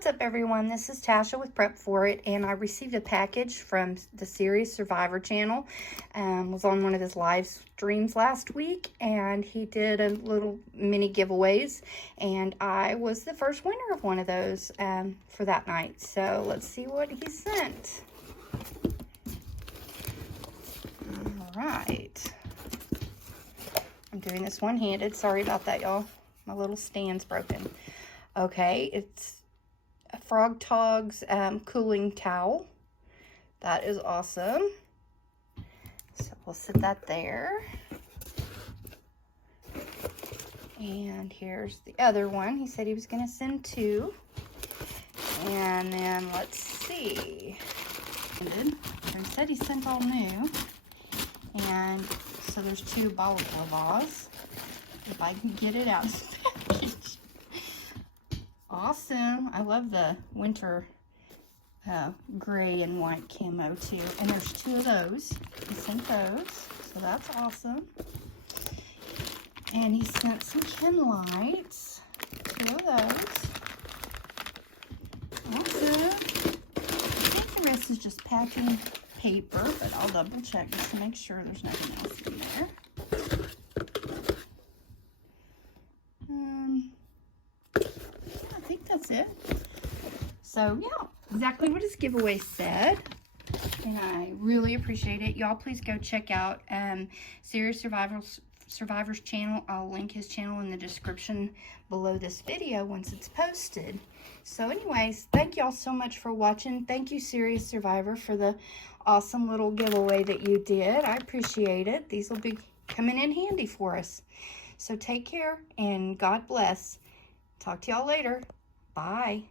What's up, everyone? This is Tasha with Prep For It, and I received a package from the Serious Survivor channel. Was on one of his live streams last week, and he did a little mini giveaways, and I was the first winner of one of those for that night. So let's see what he sent. All right. I'm doing this one-handed. Sorry about that, y'all. My little stand's broken. Okay, it's a Frog Togs cooling towel. That is awesome. So we'll set that there. And here's the other one. He said he was going to send 2. And then let's see. He said he sent all new. And so there's 2 baklava's. If I can get it out of the package. Awesome. I love the winter gray and white camo too. And there's 2 of those. He sent those. So that's awesome. And he sent some Ken lights. 2 of those. Awesome. I think the rest is just packing paper, but I'll double check just to make sure there's nothing else in there. I think that's it. So yeah, exactly what his giveaway said, and I really appreciate it. Y'all please go check out Serious Survivor's channel. I'll link his channel in the description below this video once it's posted. So anyways, thank y'all so much for watching. Thank you, Serious Survivor, for the awesome little giveaway that you did. I appreciate it. These will be coming in handy for us. So take care and God bless. Talk to y'all later. Bye.